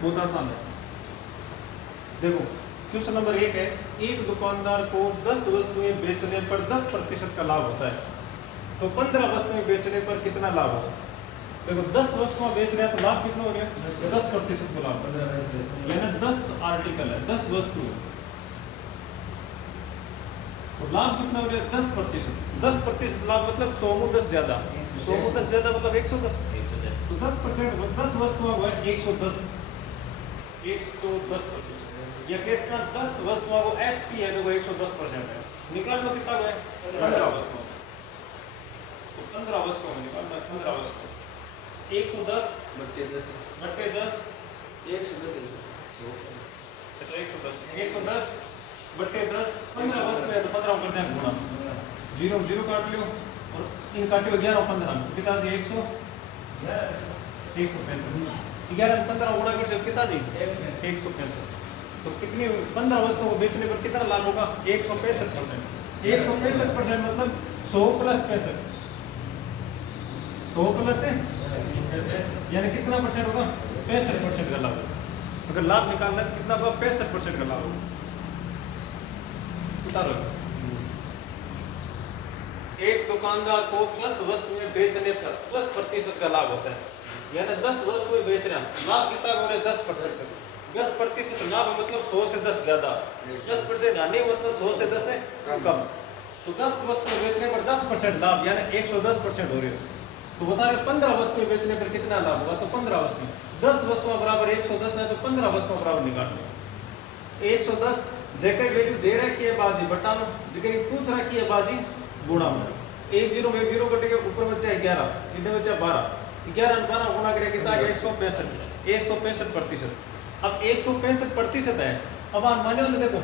बहुत आसान है। देखो क्वेश्चन नंबर 1 है, एक दुकानदार को 10 वस्तुएं बेचने पर 10% का लाभ होता है, तो 15 वस्तुएं बेचने पर कितना लाभ होगा। देखो 10 वस्तुएं बेच रहे हैं तो लाभ कितना हो गया, 10% का लाभ, यानी 10 आर्टिकल है, 10 वस्तु है, तो लाभ कितना हो गया 10%। 10% लाभ मतलब 100 में 10 ज्यादा, 100 में 10 ज्यादा मतलब 110, तो 10% 10 वस्तुओं को 110, 110%। या केस का 10 वस्तुओं को एसपी है, वो 110% है, निकाल लो कितना है 15 वस्तुओं, तो 15 वस्तुओं में निकालना 15 वस्तु 110 बट्टे 10 110 बट्टे 10 15 वस्तु है, तो 15 करते हैं गुणा, 0 0 काट लो और इन काटे 11 15 कितना जी 165, 11 15 गुणा कर कितना जी 165, तो कितनी 15 वस्तुओं को बेचने पर कितना लाभ होगा 165%। 165% मतलब 100 प्लस 65, 100 प्लस है यानी कितना परसेंट होगा 65% का लाभ। अगर लाभ निकालना है कितना होगा 65% का लाभ होगा। उतारो, एक दुकानदार को 10 वस्तुएं बेचने पर 10% का लाभ होता है, यानी 10 वस्तुएं बेच रहे हैं, लाभ कितना हो रहा है 10%। 10% लाभ मतलब 100 से 10 ज्यादा, 10% यानी मतलब 100 से 10 है कम, तो 10 वस्तु बेचने पर 10% लाभ यानी 110% हो रही है। तो बता रहे 15 वस्तुएं बेचने पर कितना लाभ होगा, तो 15 वस्तु 10 वस्तुओं बराबर 110 है, तो 15 वस्तुओं बराबर निकालना 110 जगह वैल्यू दे रखी है बाजी बटाना, जगह पूछ रखी है बाजी गुणा में, 1 0 में 0 कटेगा, ऊपर बचा 11 इधर बचा 12, 11 12 गुणा करेगा कितना 165%। अब 165% है, अब आप माने वाले देखो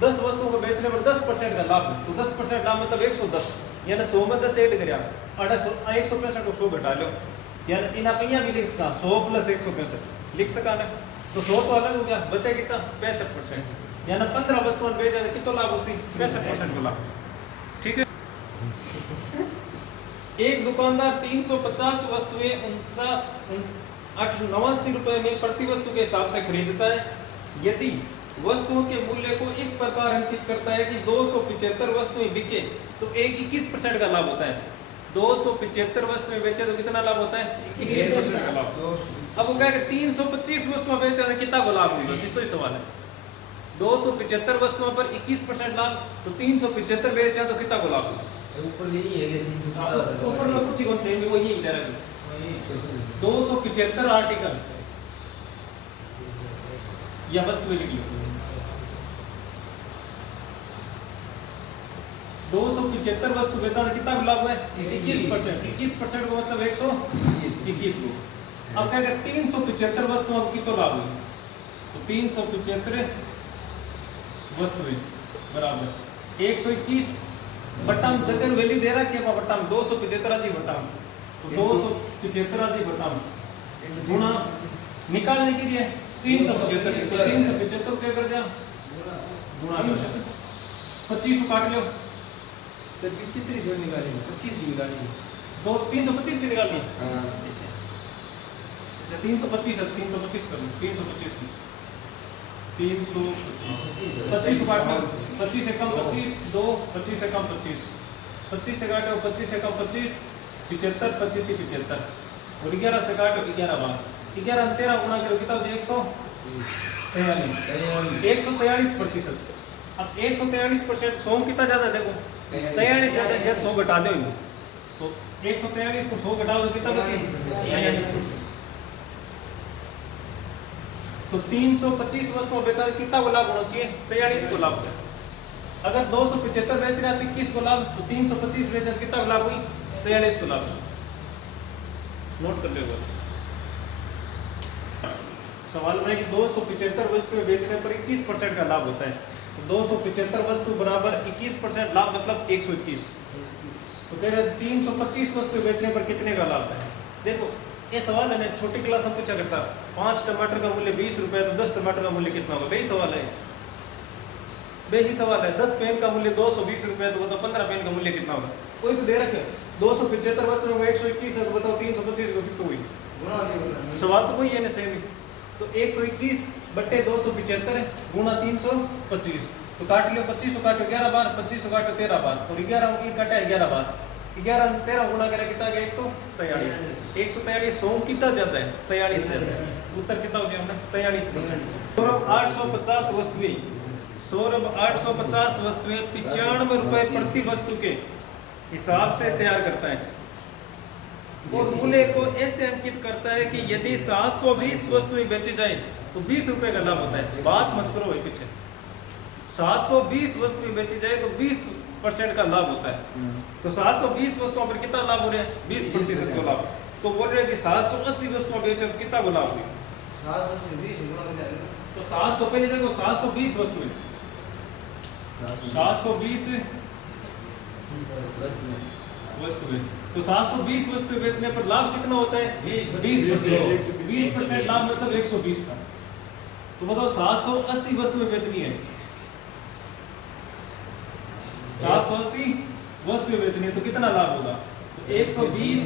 10 वस्तुओं को बेचने पर 10% का लाभ, तो 10% लाभ मतलब 110, यानी 100 में 10 ऐड करिया 165 को 100 घटा लो, यानी इन पहिया भी लिख सकता 100 प्लस 165 लिख सका ना, तो 100 तो अलग हो गया, बचा कितना 65%, यानी 15 वस्तुओं बेचा तो कितना लाभ उसी 65% का लाभ। ठीक है, एक दुकानदार 350 वस्तुएं 89 रुपए में प्रति वस्तु के हिसाब से खरीदता है, यदि वस्तुओं के मूल्य को इस प्रकार अंकित करता है कि 275 वस्तुएं बिके तो एक 21% का लाभ होता है। 275 वस्तुएं बेचे तो कितना लाभ होता है 21% का लाभ। अब वो कहेगा 325 वस्तुएं बेचा तो कितना लाभ होगा, बस तो ही सवाल है। 275 वस्तुओं पर 21% लाभ, तो 375 बेचा तो कितना लाभ होगा, ऊपर यही है, ऊपर में कुछ कौन से वो यही डायरेक्ट 275 आर्टिकल या वस्तु लिख लो, 275 वस्तु बेचा तो कितना लाभ है 21%। 21% का मतलब 121 को। अब कहेगा 375 वस्तुओं की तो लाभ हुई, तो 375 वस्तुएं बराबर 121 बट्टा में जगह वैल्यू दे रखी है बट्टा में 275 जी बट्टा में, तो 275 जी बट्टा में गुणा निकालने के लिए 375 तो 375 क्या कर दिया गुणा 25 को काट लो सर पीछे 30 जोड़ निकालेंगे 25 निकालेंगे, दो 325 की निकालनी है 325 है 325 कर लो 325 325 को काट लो 25 से कम 25 2 25 से कम 25 25 से काटो 25 से कम 25 75 25 की 75 और 11 से काटो 11 बार 11 13 गुणा करो कितना हो जाए 143%। अब 143% 100 कितना ज्यादा देखो 43 ज्यादा है, 100 घटा दो तो 143 को 100 घटाओ तो कितना बचेगा, तो 325 वस्तुओं बेचा कितना को लाभ होना चाहिए 43 को लाभ। अगर 275 बेच रहे हैं तो 21 को लाभ, तो 325 बेच रहे कितना को लाभ हुई 43 को लाभ। नोट कर लो सवाल में कि 275 वस्तुएं बेचने पर 21% का लाभ होता है, तो 275 वस्तु बराबर 21% लाभ मतलब 121, तो कह रहे 325 वस्तु बेचने पर कितने का लाभ है। देखो ये सवाल है ना, छोटी क्लास में पूछा करता 5 टमाटर का मूल्य 20 रुपए तो 10 टमाटर का मूल्य कितना होगा, वही सवाल है, वही सवाल है। 10 पेन का मूल्य 220 रुपए तो बताओ 15 पेन का मूल्य कितना होगा, कोई तो दे रखे 275 वस्तुओं को 121 है तो बताओ 325 को कितना हुई, सवाल तो वही है ना सेम ही। तो 121 बट्टे 275 गुणा 325, तो काट लियो 25 काटो 11 बार, 25 काटो 13 बार, और 11 की काटा 11 बार, 11 13 गुणा करे कितना गया 143, 143 100 कितना ज्यादा है 43 ज्यादा है, उत्तर कितना हो गया हमने 43%। सौरभ 850 वस्तुएं, सौरभ 850 वस्तुएं 95 रुपए प्रति वस्तु के हिसाब से तैयार करता है और मूल्य को ऐसे अंकित करता है कि यदि 720 वस्तुएं बेची जाए तो 20 रुपए का लाभ होता है। बात मत करो भाई पीछे, 720 वस्तुएं बेची जाए तो 20% का लाभ होता है। तो 720 वस्तुओं पर कितना लाभ हो रहा है 20% का लाभ। तो बोल रहे हैं कि 780 वस्तुएं बेचो तो कितना को लाभ हुई, तो 700 पहले देखो 720 वस्तुएं 720 वस्तुएं, तो 720 वस्तुएं बेचने पर लाभ कितना होता है 20% लाभ मतलब 120 का। तो बताओ 780 वस्तुएं बेचनी है, 780 वस्तुएं बेचनी है तो कितना लाभ होगा, 120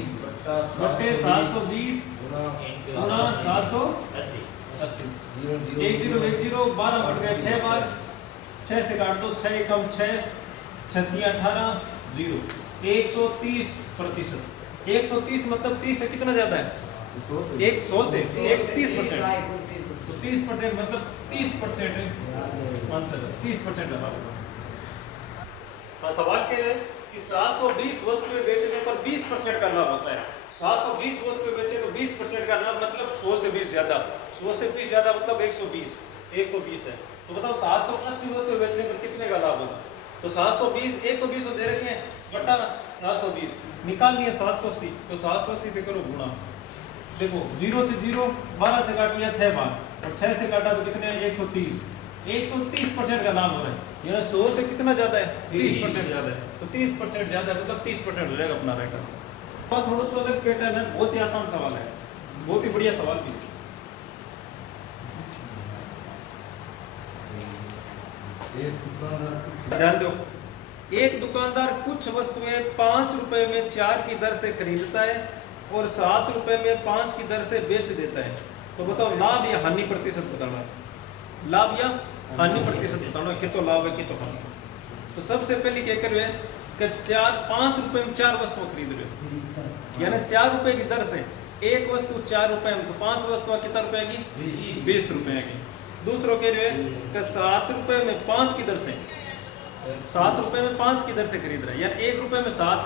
बट्टे 720 गुणा 780, 1010 12 बट गया 6 बार, 6 से काट दो 6 कम 6 6 18 0, 130%। 130 मतलब 30 से कितना ज्यादा है 100 से 130%, तो 30% मतलब 30% आंसर 30% लाभ होगा। हाँ, सवाल क्या है कि 720 वस्तुएं बेचने पर 20% का लाभ होता है। 720 वस्तुएं बेचे तो 20% का लाभ मतलब 100 से 20 ज्यादा, 100 से 20 ज्यादा मतलब 120 है। तो बताओ 780 वस्तुएं बेचने पर कितने का लाभ होगा, तो 720 120 तो दे रखे हैं बटा 720 निकालनी है 780, तो 780 से करो गुणा, देखो 0 से 0 12 से काट लिया 6 बार और 6 से काटा तो कितने 130% का लाभ हो रहा है। यह 100 से कितना ज्यादा है 30% ज्यादा है, तो 30% ज्यादा है मतलब 30% हो जाएगा अपना रहेगा। पैटर्न है, बहुत ही आसान सवाल है, बहुत ही बढ़िया सवाल भी। ध्यान दो, एक दुकानदार कुछ वस्तुएं 5 रुपए में 4 की दर से खरीदता है और 7 रुपए में 5 की दर से बेच देता है। तो बताओ लाभ या हानि प्रतिशत बताना है, लाभ या हानि प्रतिशत बताना है, कितना लाभ है कितना हानि। तो सबसे पहले क्या कर रहे हैं कि 5 रुपए में 4 वस्तुएं खरीद रहे हो, यानी 4 रुपए की दर से एक वस्तु 4 रुपए में, तो 5 वस्तुएं कितना रुपए की 20 रुपए की। दूसरों कह रहे हैं कि 7 रुपए में 5 की दर से, 7 रुपए में 5 की दर से खरीद रहे हैं, यानी 1 रुपए में 7,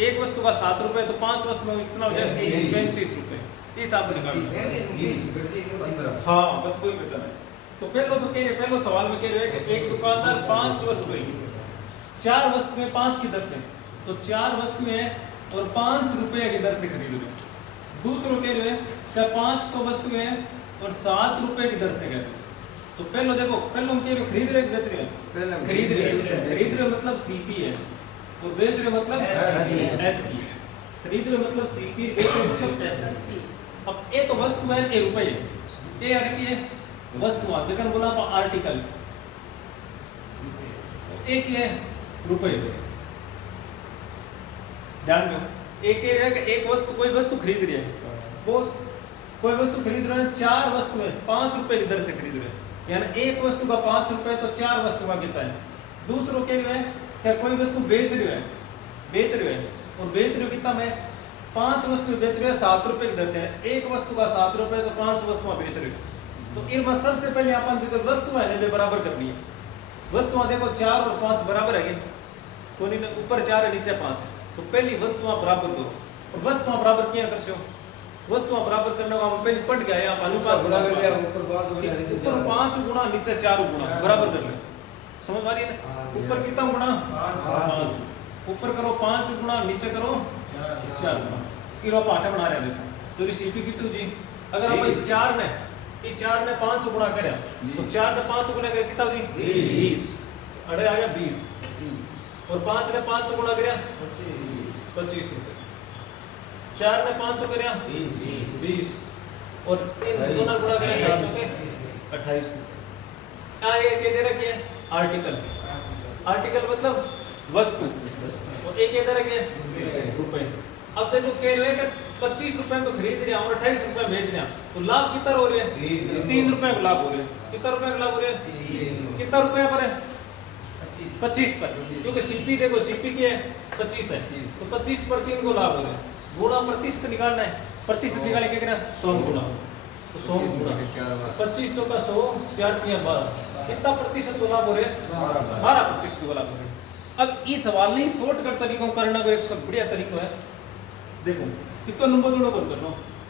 एक वस्तु का 7 रुपए तो 5 वस्तु में कितना हो जाए 35 रुपए, इस आप निकाल। हाँ बस कोई बेटा है। तो पहले तो कह रहे, पहले सवाल में कह रहे हैं कि एक दुकानदार 5 वस्तुएं 4 वस्तुएं 5 की दर से, तो 4 वस्तुएं और 5 रुपए की दर से खरीद रहे हैं। दूसरों कह रहे हैं कि 5 तो वस्तुएं और 7 रुपए की दर से गए। तो पहले देखो, पहले हम कह रहे खरीद रहे बेच रहे हैं, खरीद रहे मतलब सीपी है और बेच रहे मतलब एसपी, खरीद रहे मतलब सीपी, बेच रहे मतलब एसपी। अब ये तो वस्तु है, ये रुपए है, ये अड़की है वस्तु, जगह बोला आर्टिकल, एक है रुपए। ध्यान दो, एक कह रहे हैं कि एक वस्तु, कोई वस्तु खरीद रही है, वो कोई वस्तु खरीद रहे हैं, 4 वस्तुएं 5 रुपए की दर से खरीद रहे हैं, यानी एक वस्तु का 5 रुपए तो 4 वस्तु का कितना है। दूसरों कह रहे हैं कि कोई वस्तु बेच रहे हैं और बेच रहे हो कितना में 5 वस्तु बेच रहे हैं 7 रुपए की दर से, एक वस्तु का 7 रुपए तो 5 वस्तुएं बेच रहे हो। तो इनमें सबसे पहले अपन जो वस्तु है ना बराबर करनी है। वस्तुएं देखो 4 और 5 बराबर है, तो ऊपर 4 है नीचे 5 है, तो पहली वस्तुएं बराबर करो। और वस्तुएं बराबर क्या कर सो, वस्तुएं बराबर करने को हम पहले पढ़ गए, आप अनुपात ऊपर 5 गुणा नीचे 4 गुणा बराबर कर ले, समझ आ रही है ना। ऊपर कितना गुणा 5, ऊपर करो 5 गुणा नीचे करो 4 गुणा, फिर आप आटा बना रहे देखो तो रेसिपी कितनी जी। अगर हम 4 ने 5 गुणा करें तो 4 ने 5 गुणा करें कितना जी 20, अड़े आ गया 20, और 5 ने 5 गुणा करें 25 रुपए, 4 ने 500 करें 20, और 3 गुणा गुणा करें 400 के 28 रुपए। ये क्या दे रखी है आर्टिकल, आर्टिकल मतलब वस्तु, और एक इधर है रुपए। अब देखो कह रहे हैं कि 25 रुपए में तो खरीद रहे हैं और 28 रुपए में बेच रहे हैं, तो लाभ कितना हो रहा है? 3 रुपए का लाभ हो रहा है। कितना रुपए का लाभ हो रहा है? कितना रुपए पर है? 25 पर, क्योंकि सीपी देखो सीपी क्या है 25 है, तो 25 पर 3 को लाभ हो रहा है। गुणा प्रतिशत निकालना है, प्रतिशत निकाले क्या करना है? 100 गुणा, तो 100 गुणा 25 तो का 100 4 तिया 12, कितना प्रतिशत को लाभ हो रहा है? 12% को लाभ हो रहा है। अब इस सवाल नहीं शॉर्टकट तरीकों करना को एक सब बढ़िया तरीका है। देखो कितना नंबर जोड़ो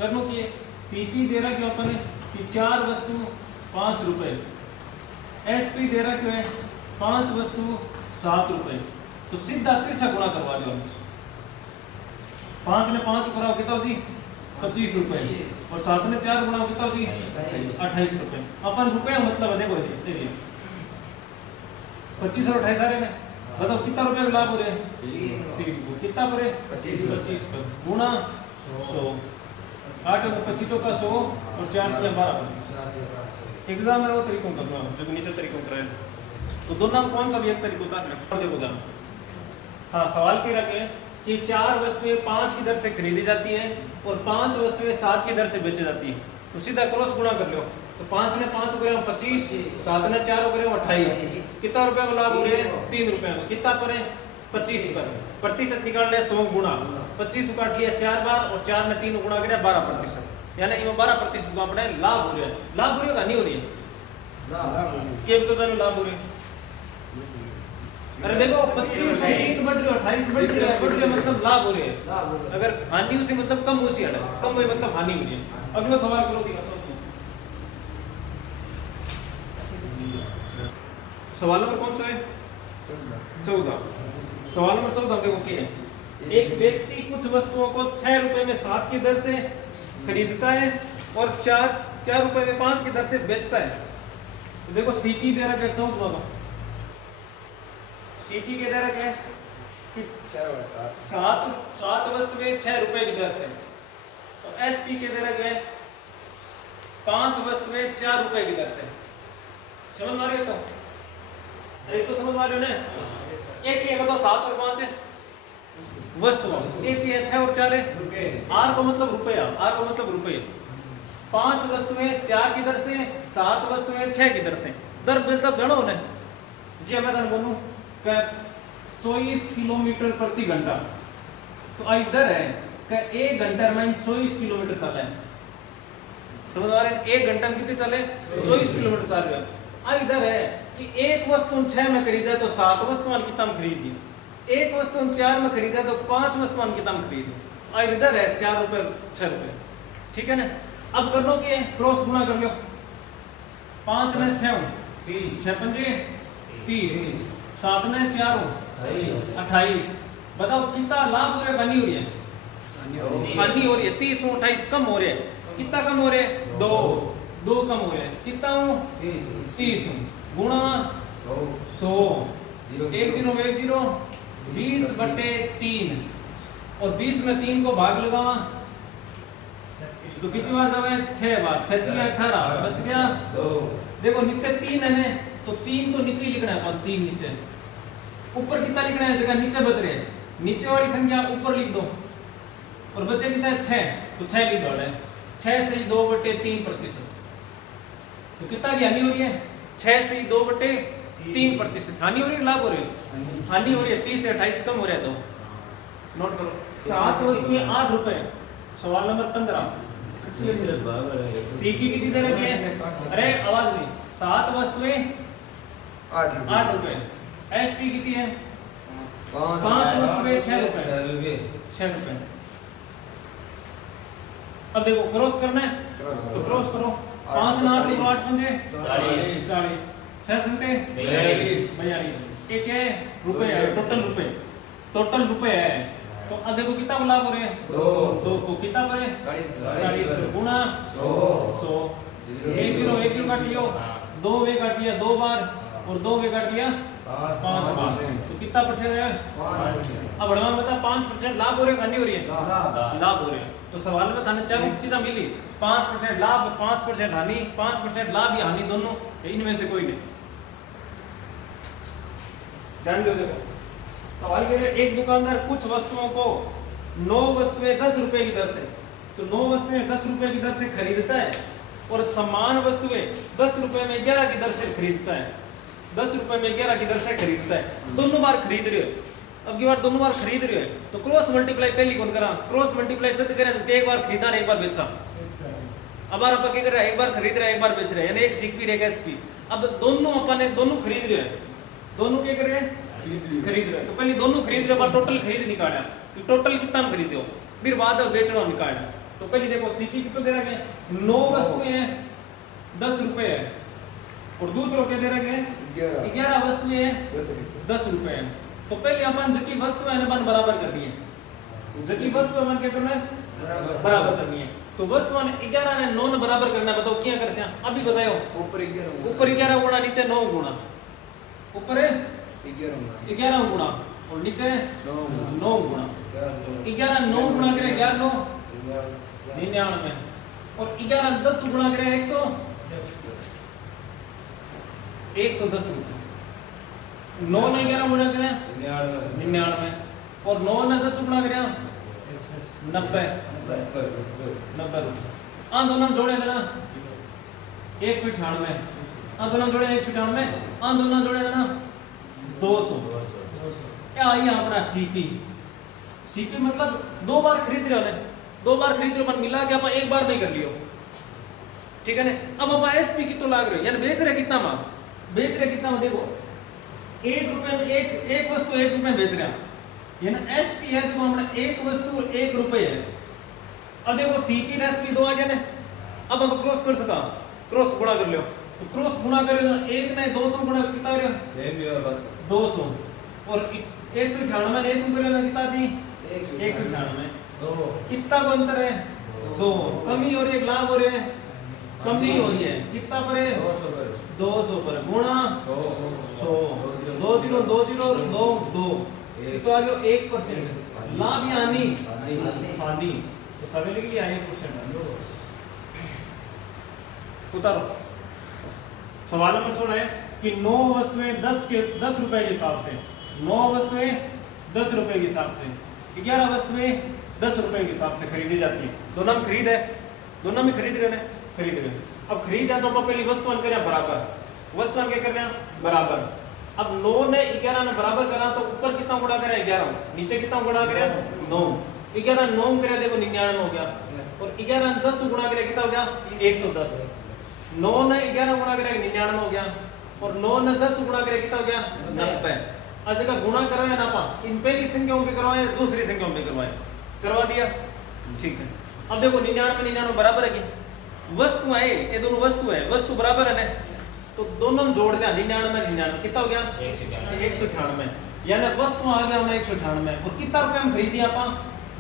करनो कि सीपी दे रहा क्यों अपन कि 4 वस्तु 5 रुपए, एसपी दे रहा क्यों है 5 वस्तु 7 रुपए, तो सीधा तिरछा गुणा करवा दो। 5 ने 5 कराओ कितना हो जी 25 रुपए, और 7 ने 4 गुणा कितना हो जी 28 रुपए। अपन रुपया मतलब है देखो देखिए 25 और 28 आ रहे हैं, बताओ कितना रुपए का लाभ हो रहे हैं? 3 को कितना पर 25 पर गुणा 100, 8 और 25 का 100 और 4 या 12। एग्जाम है वो तरीकों करना जो नीचे तरीकों कराए, तो दोनों में कौन सा भी एक तरीका होता है? देखो हाँ सवाल के रखे कि 4 वस्तुएं 5 की दर से खरीदी जाती है और 5 वस्तुएं 7 की दर से बेची जाती है, तो सीधा क्रॉस गुणा कर लो। तो 5 ने 5 करे 25, 7 ने 4 करे 28, कितना रुपए का लाभ हो रहा है? 3 रुपए का। कितना पर है? 25 पर। प्रतिशत निकाल ले 100 गुणा 25 को काट लिया 4 बार और 4 ने 3 गुणा किया 12%, यानी इसमें 12% का अपने लाभ हो रहा है। लाभ हो रहा है नहीं हो रही है? के तो लाभ हो रही है। अरे देखो 25 बढ़ रही है 28 बढ़ रही है मतलब लाभ हो रही है। अगर हानि उसी मतलब कम उसी है, कम हुई मतलब हानि हो रही है। अगला सवाल करो। सवाल नंबर कौन सा है? 14। सवाल नंबर 14 देखो क्या है। एक व्यक्ति कुछ वस्तुओं को 6 रुपए में 7 की दर से खरीदता है और 4 रुपए में 5 की दर से बेचता है। तो देखो सीपी दे रखा है 14, सीपी के दे रखा है कि 7 वस्तुएं 6 रुपए की दर से, तो एसपी के दे रखा है 5 वस्तुएं 4 रुपए की दर से। समझ में आ रही है? एक तो समझ में आ रही हो ना? एक ही है बताओ 7 और 5 है वस्तु, एक ही है 6 और 4 है। आर को मतलब रुपया, आर को मतलब रुपये। 5 वस्तुएं 4 की दर से, 7 वस्तुएं 6 की दर से। दर मतलब गणो ने जी मैं बोलूं 24 किलोमीटर प्रति घंटा, तो आई दर है कि 1 घंटा में 24 किलोमीटर चला है। समझ आ रहे हैं? 1 घंटा में कितने चले? 24 किलोमीटर चल रहे हैं। आई दर है कि एक वस्तु 6 में खरीदा तो 7 वस्तुएं कितना में खरीदी, एक वस्तु 4 में खरीदा तो 5 वस्तुएं कितना में खरीदी। आई इधर है 4 रुपए 6 रुपए, ठीक है ना? अब कर लो कि क्रॉस गुणा कर लो। 5 ने 6 30, 6 पंजे 30, 7 ने 4 28। बताओ कितना लाभ हो रहा है हानि हो रही है? हानि हो रही है। 30 और 28 कम हो रहे हैं। कितना कम हो रहे हैं? 2 कम हो रहे हैं। कितना 30 गुणा 100 1 0 1 0 20/3, और 20 में 3 को भाग लगावा तो कितनी बार जावे? 6 बार। 6 3 18 बच गया 2। देखो नीचे 3 है तो 3 तो नीचे लिखना है, 3 नीचे। ऊपर कितना लिखना है? जगह नीचे बच रहे हैं, नीचे वाली संख्या ऊपर लिख दो, और बचे कितना है? 6, तो 6 लिख दो। 6 से 2/3%, तो कितना की हानि हो रही है? 6 से 2/3% हानि हो रही है, लाभ हो रही है? हानि हो रही है। 30 से 28 कम हो रहा है। तो नोट करो 7 वस्तुएं 8 रुपए। सवाल नंबर 15 सीपी किसी तरह की है? अरे आवाज नहीं। 7 वस्तुएं 8 रुपए। एसपी कितनी है? 5 वस्तुएं 6 रुपए। 6 रुपए। अब देखो क्रॉस करना है तो क्रॉस करो। 5 ना 8 8 पंजे 40, 6 संते 42। एक है रुपए है, टोटल रुपए है। तो अब देखो कितना लाभ हो रहे हैं? 2 को कितना पर है? 40 गुणा 100 1 0 काट लियो, 2 वे काट लिया 2 बार, और 2 वे काट लिया 5 बार, तो कितना परसेंट है? 5। अब बढ़वा बता 5% लाभ हो रहे हैं हानि हो रही है? लाभ हो रहे हैं। तो सवाल में थाने 4 चीजें मिली, 5% लाभ, 5% हानि, 5% लाभ या हानि दोनों, इनमें से कोई नहीं। ध्यान दो। देखो सवाल के लिए एक दुकानदार कुछ वस्तुओं को 9 वस्तुएं 10 रुपए की दर से तो 9 वस्तुएं 10 रुपए की दर से खरीदता है और समान वस्तुएं 10 रुपए में 11 की दर से खरीदता है। 10 रुपए में 11 की दर से खरीदता है। दोनों बार खरीद रहे हो। अब की बार दोनों बार खरीद रहे हो तो क्रॉस मल्टीप्लाई पहली कौन करा, क्रॉस मल्टीप्लाई जब करें तो एक बार खरीदा एक बार बेचा। अब आप क्या कर रहे हैं, एक बार खरीद रहे हैं एक बार बेच रहे हैं, यानी एक सीपी रहेगा एसपी। अब दोनों अपन दोनों खरीद रहे हैं, दोनों क्या कर रहे हैं, खरीद रहे हैं। तो पहले दोनों खरीद रहे हैं, टोटल खरीद निकाला कि टोटल कितना में खरीदे हो, फिर बाद में बेचना निकालना। तो पहले देखो सीपी कितना दे रखे हैं, 9 वस्तुएं हैं 10 रुपए है, और दूसरों क्या दे रखे हैं 11 वस्तुएं हैं 10 रुपए है। तो पहले अपन जबकि वस्तुएं अपन बराबर करनी है, जबकि वस्तु अपन क्या करना है बराबर करनी है। तो वस्तुएं 11 ने 9 ने बराबर करना है। बताओ क्या कर से अभी बताओ, ऊपर 11 गुणा नीचे 9 गुणा, ऊपर 11 गुणा और नीचे 9 गुणा। 11 9 गुणा करें 11 9 99 और 11 10 गुणा करें 110 रुपए। 9 ने 11 गुणा करें 99 और 9 ने 10 गुणा करें 90 रुपए। आ दोनों जोड़े देना 198, आ दोनों जोड़े 198, आ दोनों जोड़े देना 200। क्या आई अपना सीपी, सीपी मतलब 2 बार खरीद रहे हो, 2 बार खरीद रहे हो मिला के आप एक बार नहीं कर लियो, ठीक है ना। अब आप एसपी कितना लाग रहे हो, यानी बेच रहे कितना में, बेच रहे कितना में, देखो 1 रुपए में एक वस्तु 1 रुपए में बेच रहे हैं, यानी एसपी है जो हमारा एक वस्तु 1 रुपए है। अब देखो सीपी एसपी 2 आ गया ना। अब हम क्रॉस कर सका, क्रॉस गुणा कर लो, तो क्रॉस गुणा करे तो 1 ने 200 गुणा कितना है सेम ही है बस 200 और 198 ने 1 गुणा कितना दी 198 कितना को अंतर है 2, कमी हो रही है लाभ हो रही है, कमी हो रही है कितना पर है 200 पर गुणा 100 2 0 2 0 और 2 2 तो आ गया 1%। लाभ या हानि, हानि। तो सभी लिख लिया 1%। उतारो सवाल नंबर 16 है कि 9 वस्तुएं 10 रुपए के हिसाब से, 9 वस्तुएं 10 रुपए के हिसाब से, 11 वस्तुएं 10 रुपए के हिसाब से खरीदी जाती है। दोनों में खरीद है, दोनों में खरीद रहे हैं, खरीद रहे हैं। अब खरीद है तो हम पहले वस्तु अंक करें बराबर, वस्तु अंक कर रहे हैं बराबर। अब 9 ने 11 ने बराबर करा तो ऊपर कितना गुणा करें 11, नीचे कितना गुणा करें 9। 11 9 करे देखो 99 हो गया और 11 10 गुणा करे कितना हो गया 110। 9 ने 11 गुणा करे 99 हो गया और 9 ने 10 गुणा करे कितना हो गया 90। आज का गुणा करवाए ना पा इन पहली संख्याओं पे करवाए दूसरी संख्याओं पे करवाए, करवा दिया ठीक है। अब देखो 99 99 बराबर है कि वस्तु है, ये दोनों वस्तु है, वस्तु बराबर है ना, तो दोनों जोड़ दिया 99 99 कितना हो गया 198, यानी वस्तु आ गया हमें 198 और कितना रुपए में खरीदी आप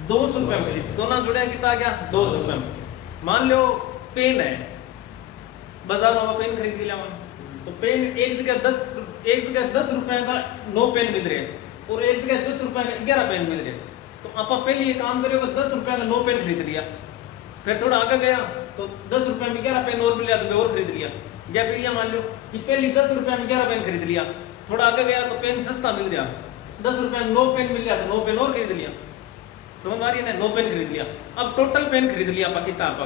200 रुपए में खरीदी। दोनों जुड़े कितना आ गया 200 रुपए में। मान लो पेन है, बाजार में पेन खरीद लिया हमने, तो पेन एक जगह 10 रुपए का 9 पेन मिल रहे हैं और एक जगह 10 रुपए का 11 पेन मिल रहे हैं। तो आप पहले ये काम करेगा 10 रुपए का 9 पेन खरीद लिया, फिर थोड़ा आगे गया तो 10 रुपए में 11 पेन और मिल गया तो और खरीद लिया, या फिर ये मान लो कि पहले 10 रुपए में 11 पेन खरीद लिया, थोड़ा आगे गया तो पेन सस्ता मिल गया, 10 रुपए में 9 पेन मिल गया तो 9 पेन और खरीद लिया। समझ आ रही है ना, 9 पेन खरीद लिया। अब टोटल पेन खरीद लिया आप कितना, आप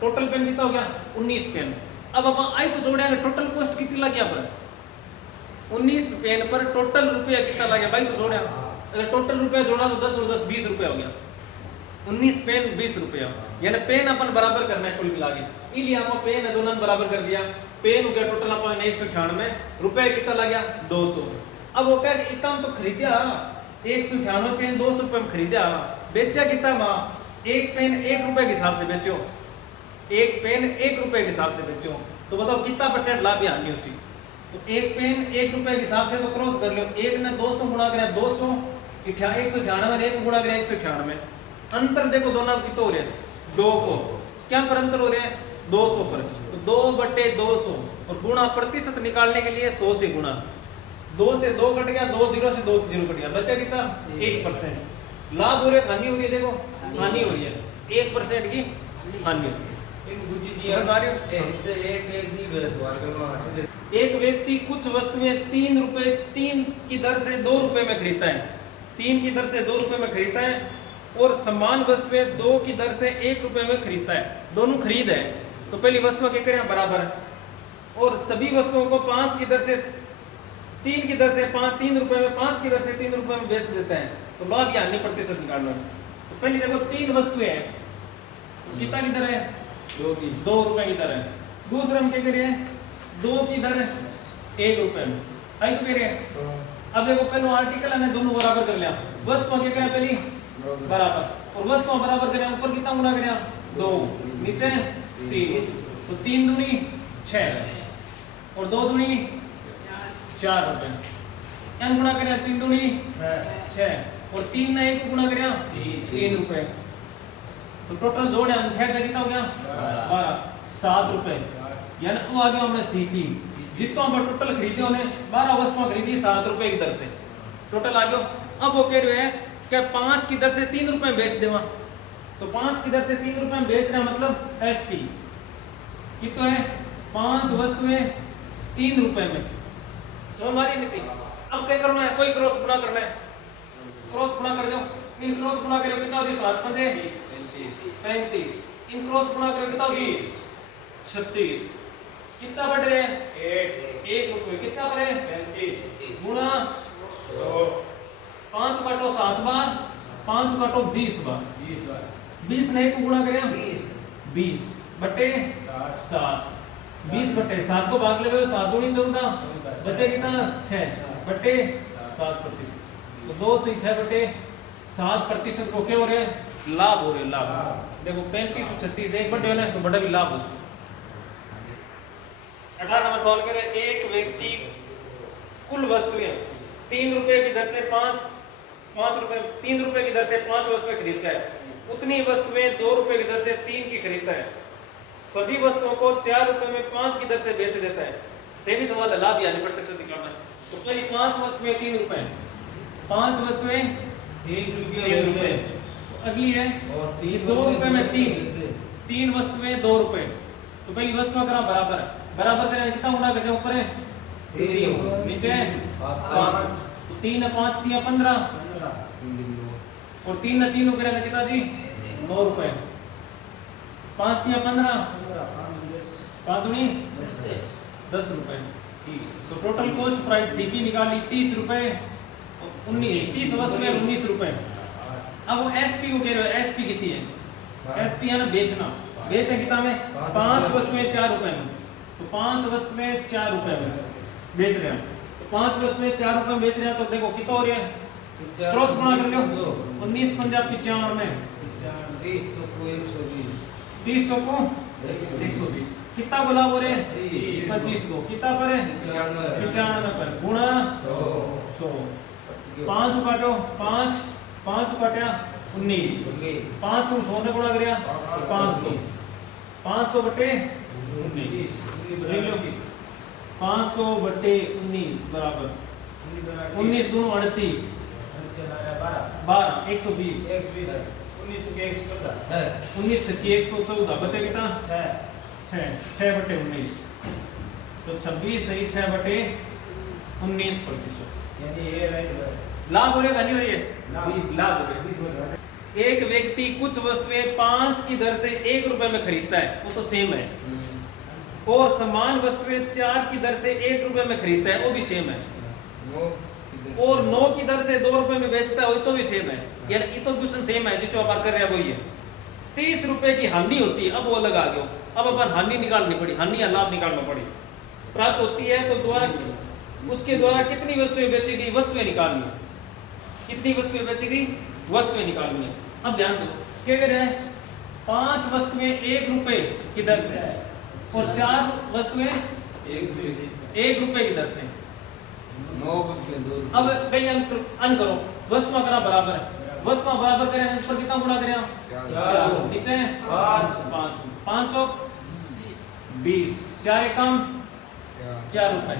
टोटल पेन कितना हो गया 19 पेन। अब आप आई तो जोड़ेंगे टोटल कॉस्ट कितनी लगी यहाँ पर 19 पेन पर टोटल रुपया कितना लगे भाई, तो जोड़े अगर टोटल रुपया जोड़ा तो 10 और 10 20 रुपया हो गया, 19 पेन 20 रुपया, यानी पेन अपन बराबर करना है कुल मिला के, इसलिए आप पेन है दोनों बराबर कर दिया। पेन हो गया टोटल अपन 198 रुपए कितना लग गया 200। अब वो कह इतना तो खरीदा 198 पेन 200 रुपए में खरीदा, बेचा कितना माँ, एक पेन 1 रुपए के हिसाब से बेचो, एक पेन 1 रुपए के हिसाब से बेचो, तो बताओ कितना % लाभ या हानि उसी। तो एक पेन 1 रुपए के हिसाब से तो क्रॉस कर लो, एक ने 200 गुणा करे 200 198 1 गुणा करे 198, अंतर देखो दोनों कितना हो रहे हैं 2 को, क्या पर अंतर हो रहे हैं 200 पर, तो 2/200 और गुणा प्रतिशत निकालने के लिए 100 से गुणा, 2 से 2 कट गया, 2 0 से 2 0 कट गया, बचा कितना 1%। लाभ हो रहा है हानि हो रही है, देखो हानि हो रही है 1% की हानि। एक व्यक्ति कुछ वस्तुएं 3 की दर से 2 रुपए में खरीदता है, 3 की दर से 2 रुपए में खरीदता है और समान वस्तुएं 2 की दर से 1 रुपए में खरीदता है, दोनों खरीद है, तो पहली वस्तुओं के करें बराबर है, और सभी वस्तुओं को 5 की दर से 3 की दर से 3 रुपए में 5 की दर से 3 रुपए में बेच देते हैं, तो लाभ या हानि प्रतिशत निकालना है। तो पहले देखो 3 वस्तुएं हैं, तो कितना की दर है, 2 रुपए की दर है। दूसरा हम क्या करें, 2 की दर है 1 रुपए में, आई तो करें। अब देखो पहले आर्टिकल है दोनों बराबर कर लिया, वस्तुओं क्या करें पहली बराबर, और वस्तुओं बराबर करें, ऊपर कितना गुना करें 2, नीचे 3, तो 3 दूनी 6 और 2 दूनी 4 रुपए, n गुना करें 3 दूनी 6 और 3 ने 1 को गुना करें 3 रुपए, तो टोटल जोड़े हम 6 का कितना हो गया 12, 7 रुपए, यानी वो आ गया हमने सीपी, जितना हम टोटल खरीदे उन्हें 12 वस्तुएं खरीदी 7 रुपए की दर से, टोटल आ गया। अब वो कह रहे हैं कि 5 की दर से 3 रुपए बेच देवा, तो 5 की दर से 3 रुपए में बेच रहे हैं, मतलब एसपी कितना है 5 वस्तुएं 3 रुपए में, समझ मारी नीति। अब क्या करना है, कोई क्रॉस गुना करना है, क्रॉस गुना कर दो, इन क्रॉस गुना करो कितना होगी 7 पंजे 35, इन क्रॉस गुना करो कितना होगी 36, कितना बढ़ रहे हैं 1 रुपए, कितना बढ़े 35 गुना 5 काटो 7 बार, 5 काटो 20 बार, 20 नहीं को गुणा करें 20 बटे 7, 20 बटे 7 को भाग लगे 7 दूनी 14, बचे कितना 6 बटे 7%, तो 2 से 6 बटे 7% को क्या हो रहे हैं लाभ हो रहे, लाभ देखो 35 और 36 एक बटे ना, तो बड़ा भी लाभ उसको। 18 नंबर सवाल करें, एक व्यक्ति कुल वस्तुएं 3 रुपए की दर से 5 रुपए 3 रुपए की दर से 5 वस्तुएं खरीदता है, उतनी वस्तुएं 2 रुपए की दर से 3 की खरीदता है, सभी वस्तुओं को 4 रुपए में 5 की दर से बेच देता है। सेमी सवाल है, लाभ यानी प्रतिशत निकालना है। तो पहली 5 वस्तुएं 3 रुपए, 5 वस्तुएं 3 रुपए, अगली है और 2 रुपए में 3 वस्तुएं 2 रुपए, तो पहली वस्तुओं करा बराबर है, बराबर करें कितना गुना कर ऊपर है 3 नीचे 5, तो 3 ने 5 दिया 15 और 3 ने 3 करें कितना जी 9 रुपए, 5 दिया 15 5 दूनी 10 रुपए, तो टोटल कॉस्ट प्राइस सीपी निकाली 30 रुपए 30 वस्तुएं 19 रुपए। अब वो एसपी को कह रहे हो, एसपी कितनी है, एसपी है ना बेचना, बेचे कितना में 5 वस्तुएं 4 रुपए में, तो 5 वस्तुएं 4 रुपए में बेच रहे हैं, तो 5 वस्तुएं 4 रुपए में बेच रहे हैं, तो देखो कितना हो रहा है क्रॉस गुणा कर लो 19 पंजाब 95 में 30 चौको 120, कितना को लाभ हो रहे हैं 25 को, कितना पर है 95 पर गुणा 100, 5 काटो 5 काटा 19, 5 को 100 ने गुणा करिया 500 बटे 19, 500 बटे 19 बराबर 19 दूनो 38 12 120 19 के 114 बचे कितना 6 बटे 19, तो 26 सही 6 बटे 19%, यानी ये लाभ हो रहा है, नहीं हो रही है लाभ हो रहा है। एक व्यक्ति कुछ वस्तुएं 5 की दर से 1 रुपए में खरीदता है, वो तो सेम है, और समान वस्तुएं 4 की दर से 1 रुपए में खरीदता है, वो भी सेम है, और 9 की दर से 2 रुपए में बेचता है, वो तो भी सेम है, यानी ये तो क्वेश्चन सेम है जिसको आप कर रहे हैं वही है। 30 रुपए की हानि होती है, अब वो लगा गया, अब अपन हानि निकालनी पड़ी, हानि या लाभ निकालना पड़ी, प्राप्त होती है तो द्वारा उसके द्वारा कितनी वस्तुएं बेची गई, वस्तुएं निकालनी है, कितनी वस्तुएं बेची गई वस्तुएं निकालनी है। अब ध्यान दो क्या कह रहे हैं 5 वस्तुएं 1 रुपए की दर से और 4 वस्तुएं 1 रुपए की दर से, अब पहले अन करो, वस्तुओं करा बराबर है, वस्तुओं बराबर करें पर कितना गुणा करें 4 नीचे 5 और 20, 4 एकम 4 रुपए,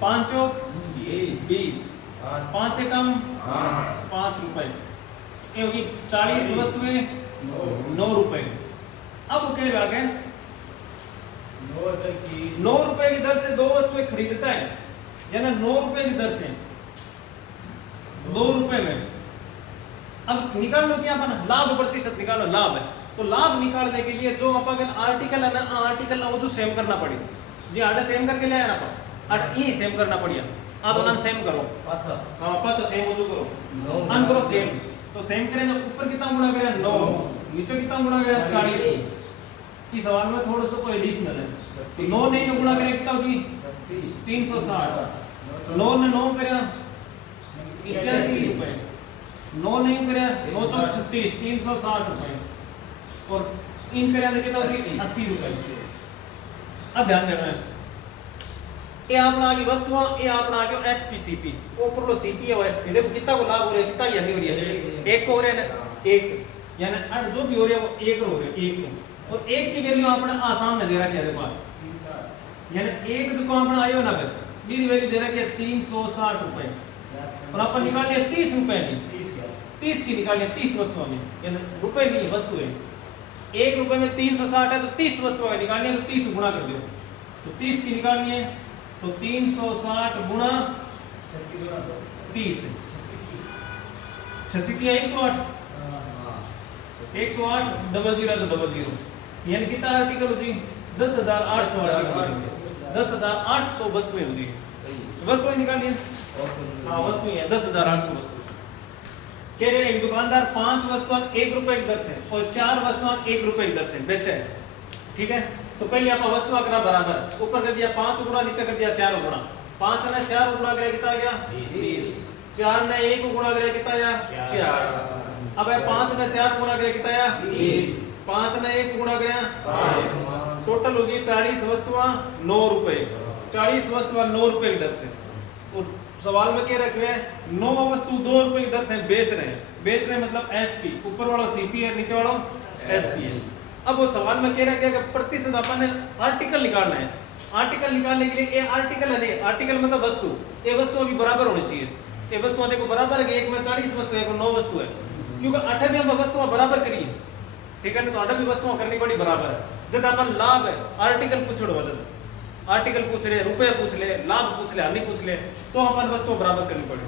5 और 20, 5 एकम 5 रुपए, ये होगी 40 वस्तुएं 9 रुपए। अब वो कह रहा है 9 रुपए की दर से 2 वस्तुएं खरीदता है, यानी 9 रुपए की दर से 2 रुपए में अब निकाल लो क्या अपन लाभ प्रतिशत निकालो लाभ है। तो लाभ निकालने के लिए जो अपन आर्टिकल है ना आर्टिकल ना वो जो सेम करना पड़ी जी आटे सेम करके ले आया ना अपन आटे ई सेम करना पड़िया आ दोनों सेम करो अच्छा हां पांच सेम वो करो अन करो सेम तो सेम करें तो ऊपर कितना गुणा करें 9 नीचे कितना गुणा करें 40 इस सवाल में थोड़ा सा कोई एडिशनल है तो 9 नहीं गुणा करें कितना होगी 360 9 ने 9 करें 81 रुपए 9 नहीं करें 9 चौक 36 360 रुपए और इन करें तो कितना होगी 80 रुपए। अब ध्यान देना है ये अपना आगे वस्तुआ ये अपना आगे एसपीसीपी ऊपर लो सीपी है एसपी देखो कितना को लाभ हो रहा है कितना यानी हो रही है एक को हो रहा है ना एक यानी अट जो भी हो रहा है वो एक हो रहा है एक को और एक की वैल्यू अपना आसान में दे रहा है हमारे पास यानी एक जो को अपना आयो ना फिर ये वैल्यू दे रहा है 360 रुपए और अपन निकाल लिया 30 रुपए नहीं 30 की निकाल लिया 30 वस्तुओं में यानी रुपए नहीं वस्तु है 1 रुपए में 360 है तो 30 वस्तुओं का निकालनी है तो 30 गुणा कर दो तो 30 की निकालनी है तो 360 गुणा 30 36 किया 108 108 डबल जीरो तो डबल जीरो यानी कितना आर्टिकल होती 10,800 आर्टिकल 10,800 वस्तुएं होती वस्तुएं निकालिए हाँ वस्तुएं है 10,800 वस्तु कह रहे एक दुकानदार 5 वस्तुएं 1 रुपए की दर से और 4 वस्तुएं 1 रुपए की दर से बेचे ठीक है तो पहले आप वस्तुएं करा बराबर ऊपर कर दिया 5 गुणा नीचे कर दिया 4 गुणा 5 ने 4 गुणा करे कितना आ गया 20 4 ने 1 गुणा करे कितना आया 4 अब 5 ने 4 गुणा करे कितना आया 20 5 ने 1 गुणा करे 5 टोटल होगी 40 वस्तुएं 9 रुपए 40 वस्तुएं 9 रुपए की दर से और सवाल में क्या रखे हैं 9 वस्तु 2 रुपए की दर से बेच रहे हैं मतलब एसपी ऊपर वाला सीपी है नीचे वाला एसपी है। अब वो सवाल में कह रहा है कि प्रतिशत अपन ने आर्टिकल निकालना है आर्टिकल निकालने के लिए ये आर्टिकल है आर्टिकल मतलब वस्तु ये वस्तु अभी बराबर होनी चाहिए ये वस्तु देखो बराबर है एक में 40 वस्तु है एक में 9 वस्तु है क्योंकि 8 में हम वस्तुएं बराबर करिए ठीक है ना तो 8 भी वस्तुएं करनी पड़ी बराबर है जब अपन लाभ है आर्टिकल पूछो वजन आर्टिकल पूछ ले रुपए पूछ ले लाभ पूछ ले हानि पूछ ले तो अपन वस्तुएं बराबर करनी पड़ी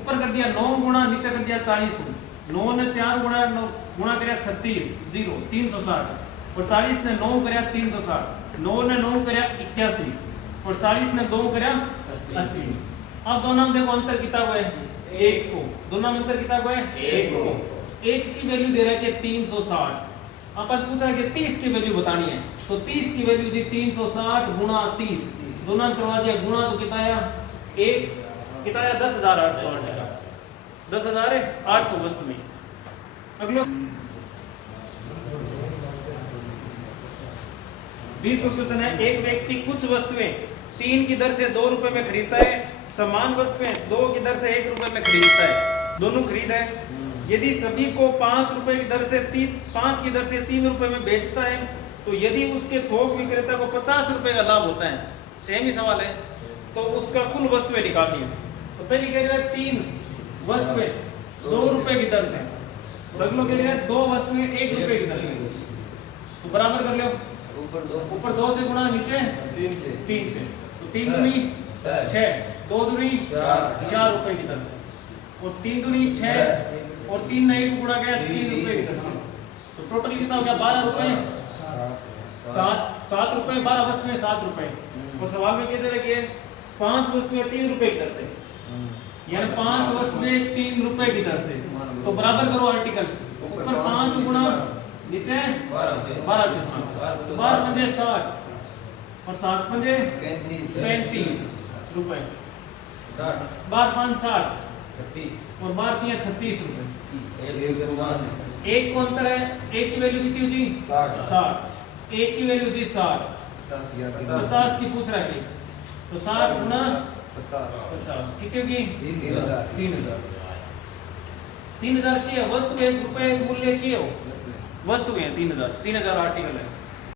ऊपर कर दिया 9 गुणा नीचे कर दिया 40 9 ने 4 गुणा गुणा करया 36 0 360 और 40 ने 9 करया 360 9 ने 9 करया 81 और 40 ने 2 करया 80 अब दोनों में देखो अंतर कितना हुआ है 1 को दोनों में अंतर कितना हुआ है 1 को 1 की वैल्यू दे रहा है 360 अपन पूछा है कि 30 की वैल्यू बतानी है तो 30 की वैल्यू दी 360 गुणा 30 दोनों करवा दिया गुणा तो कितना आया 1 कितना आया 10,800 10,800 वस्तु में अगला 20 क्वेश्चन है एक व्यक्ति कुछ वस्तुएं 3 की दर से 2 रुपए में खरीदता है समान वस्तुएं 2 की दर से 1 रुपए में खरीदता है दोनों खरीद है यदि सभी को 5 रुपए की दर से 5 की दर से 3 रुपए में बेचता है तो यदि उसके थोक विक्रेता को 50 रुपए का लाभ होता है सेम ही सवाल है तो उसका कुल वस्तुएं निकालनी है तो पहले कह रहे हैं 3 वस्तुएं 2 रुपए की दर से और अगला कह रहे हैं 2 वस्तुएं 1 रुपए की दर से तो बराबर कर लो ऊपर 2 से गुणा नीचे 3 से तो 3 दूनी 6 2 दूनी 4 रुपए की दर से और 3 दूनी 6 और 3 ने 1 गुणा किया 3 रुपए की दर से तो टोटल कितना हो गया 12 रुपए 7 रुपए 12 वस्तुएं 7 रुपए और सवाल में कहते रहे कि 5 वस्तुएं 3 रुपए की दर से यानी 5 वस्तुएं 3 रुपए की दर से तो बराबर करो आर्टिकल ऊपर 5 गुणा नीचे 12 से 12 पंजे 60 और 7 पंजे 35 रुपए 12 5 60 और 12 3 36 रुपए एक को अंतर है एक की वैल्यू कितनी हुई 60 एक की वैल्यू थी 60 50 की पूछ रहा है तो 60 गुना 50 कितनी होगी 3000 की है वस्तु 1 रुपए मूल्य की है वस्तु है 3000 आर्टिकल है